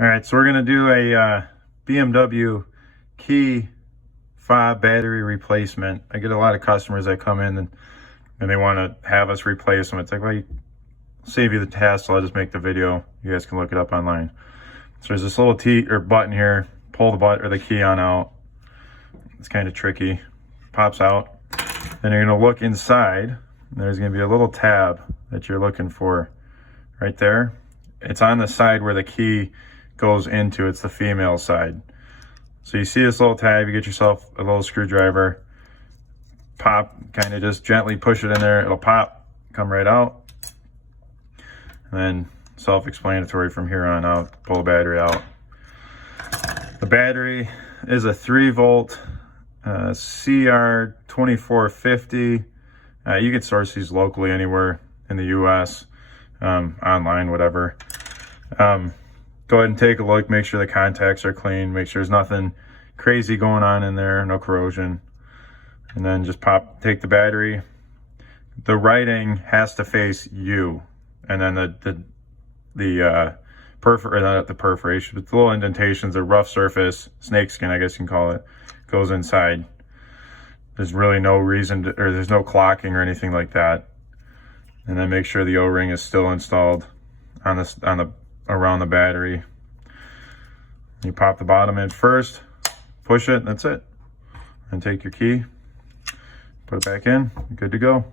All right, so we're gonna do a BMW key fob battery replacement. I get a lot of customers that come in and they want to have us replace them. It's like, well, save you the hassle. I'll just make the video. You guys can look it up online. So there's this little button here. Pull the button or the key on out. It's kind of tricky. Pops out. Then you're gonna look inside. There's gonna be a little tab that you're looking for right there. It's on the side where the key goes into. It's the female side. So you see this little tab, you get yourself a little screwdriver, pop, kind of just gently push it in there, it'll pop, come right out, and then self-explanatory from here on out. Pull the battery out. The battery is a 3-volt CR2450. You can source these locally anywhere in the US, online, whatever. Go ahead and take a look, make sure the contacts are clean, make sure there's nothing crazy going on in there, no corrosion. And then just take the battery. The writing has to face you. And then the perforation, but the little indentations, the rough surface, snake skin, I guess you can call it, goes inside. There's really no reason to, or there's no clocking or anything like that. And then make sure the O-ring is still installed around the battery. You pop the bottom in first, push it, that's it. And take your key, put it back in, good to go.